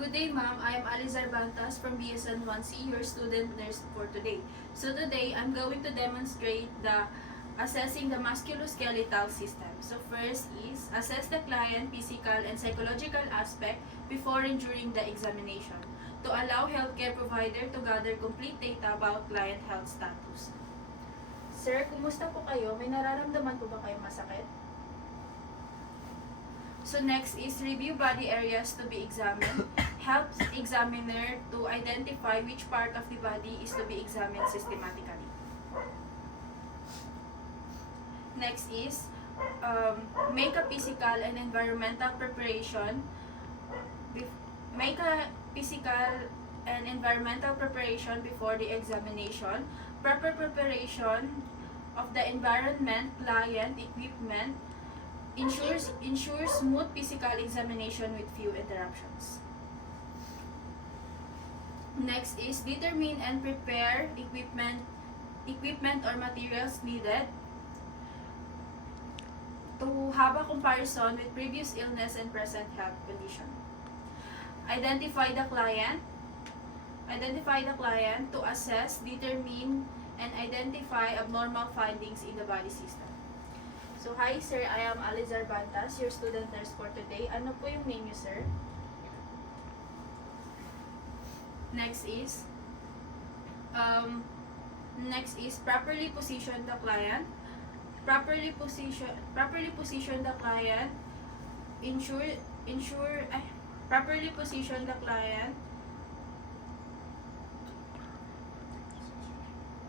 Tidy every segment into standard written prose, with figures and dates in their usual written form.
Good day, ma'am. I am Alizar Bantas from BSN 1C, your student nurse for today. So today, I'm going to demonstrate the assessing the musculoskeletal system. So first is assess the client physical and psychological aspect before and during the examination to allow healthcare provider to gather complete data about client health status. Sir, kumusta po kayo? May nararamdaman po ba kayong masakit? So next is review body areas to be examined. Helps examiner to identify which part of the body is to be examined systematically. Next is make a physical and environmental preparation. Make a physical and environmental preparation before the examination. Proper preparation of the environment, client, equipment, ensures smooth physical examination with few interruptions. Next is determine and prepare equipment or materials needed to have a comparison with previous illness and present health condition. Identify the client to assess, determine, and identify abnormal findings in the body system. So, hi sir, I am Alizar Bantas, your student nurse for today. Ano po yung name niyo, sir? Next is properly position the client. Properly position the client. Properly position the client.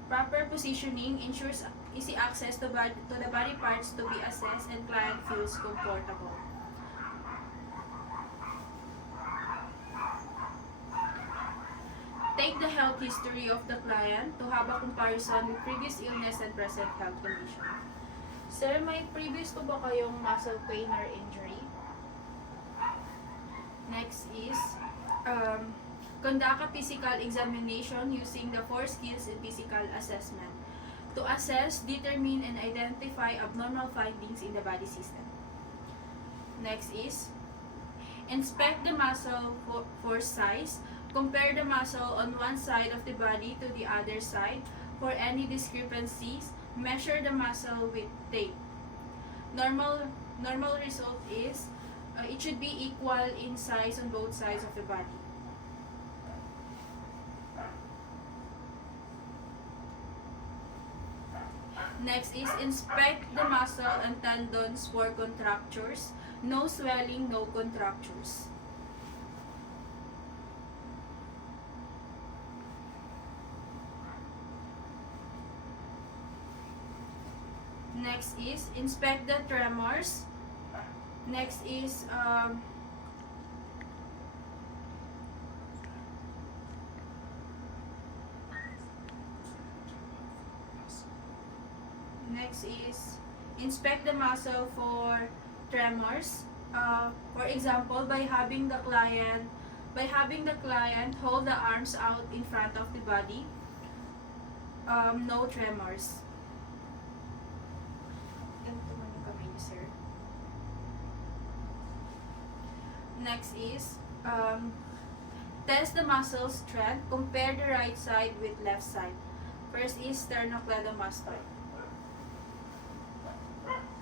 Proper positioning ensures easy access to the body parts to be assessed and client feels comfortable. Take the health history of the client to have a comparison with previous illness and present health condition. Sir, may previous po ba kayong muscle pain or injury? Next is conduct a physical examination using the 4 skills in physical assessment to assess, determine, and identify abnormal findings in the body system. Next is inspect the muscle for size. Compare the muscle on one side of the body to the other side for any discrepancies. Measure the muscle with tape. Normal result is it should be equal in size on both sides of the body. Next is inspect the muscle and tendons for contractures. No swelling, no contractures. Next is inspect the tremors. Next is inspect the muscle for tremors. For example, by having the client hold the arms out in front of the body, no tremors. Sir. Next is test the muscle strength. Compare the right side with left side. First is sternocleidomastoid.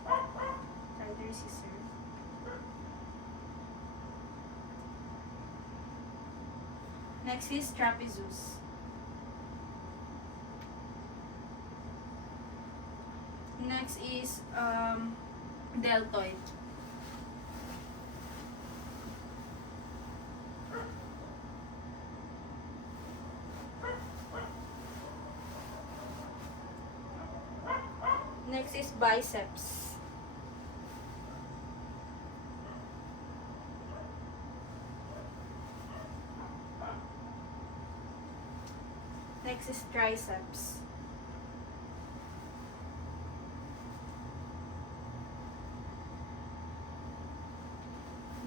Right, sir. Next is trapezius. Next is deltoid. Next is biceps. Next is triceps.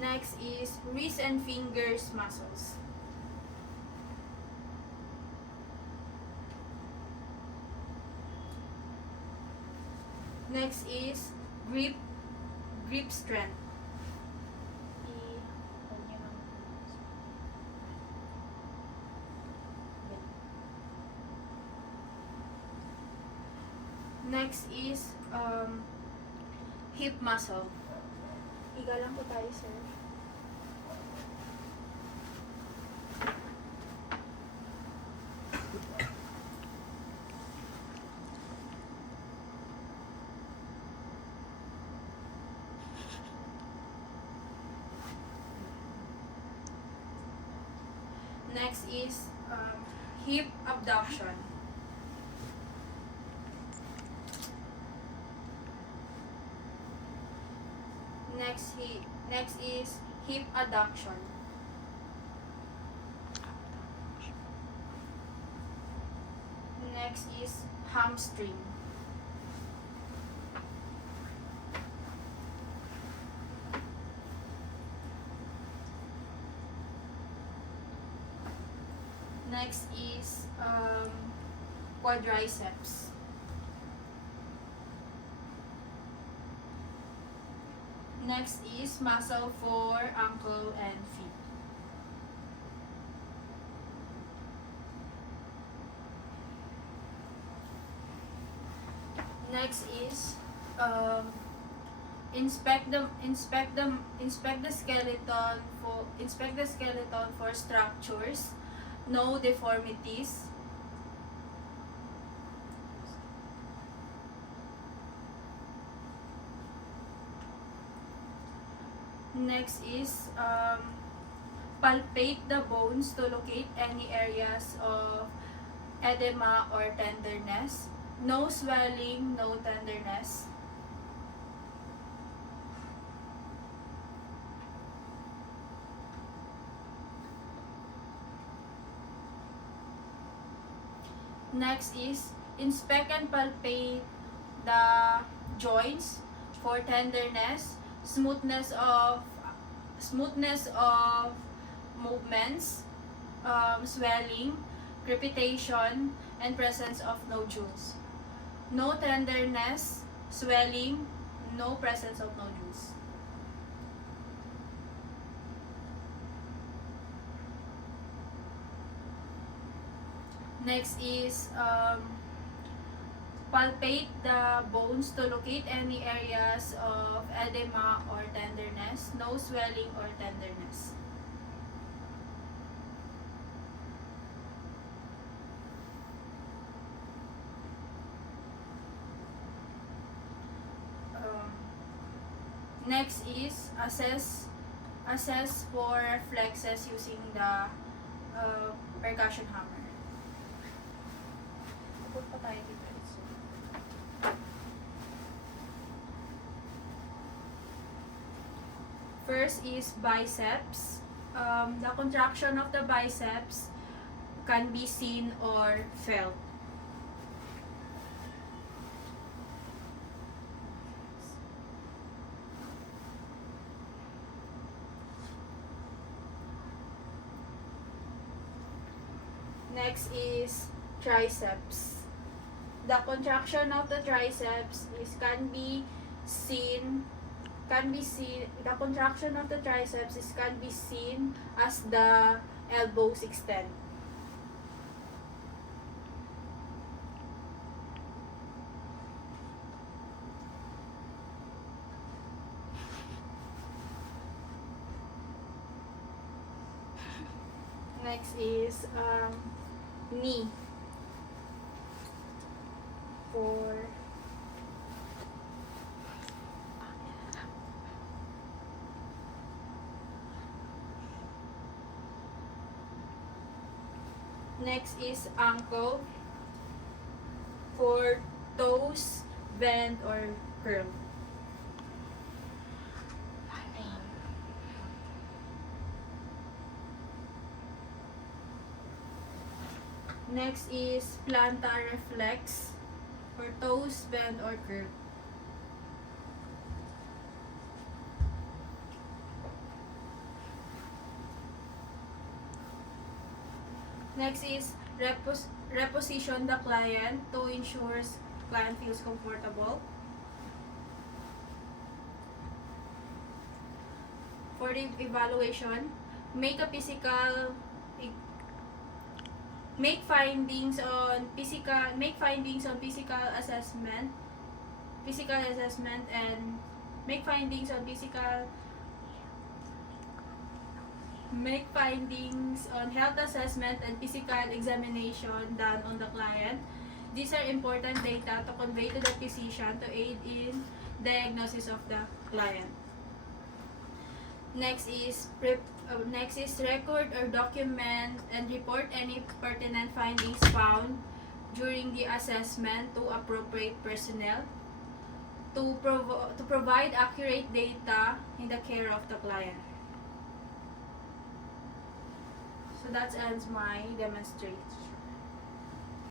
Next is wrist and fingers muscles. Next is grip strength. Next is hip muscle. Higa lang po tayo, sir. Next is hip abduction. Next is hip adduction. Next is hamstring. Next is quadriceps. Next is muscle for ankle and feet. Next is inspect the skeleton for structures, no deformities. Next is palpate the bones to locate any areas of edema or tenderness. No swelling, no tenderness. Next is inspect and palpate the joints for tenderness, smoothness of movements, swelling, crepitation, and presence of nodules. No tenderness, swelling, no presence of nodules. Next is palpate the bones to locate any areas of edema or tenderness, no swelling or tenderness. Next is assess for reflexes using the percussion hammer. Put pa tayo dito. First is biceps. The contraction of the biceps can be seen or felt. Next is triceps. The contraction of the triceps can be seen as the elbows extend. Next is knee. Next is ankle for toes, bend or curl. Next is plantar reflex for toes, bend or curl. Next is reposition the client to ensure client feels comfortable. For the evaluation, make findings on physical assessment physical assessment and make findings on health assessment and physical examination done on the client. These are important data to convey to the physician to aid in diagnosis of the client. Next is record or document and report any pertinent findings found during the assessment to appropriate personnel to provide accurate data in the care of the client. So that ends my demonstration.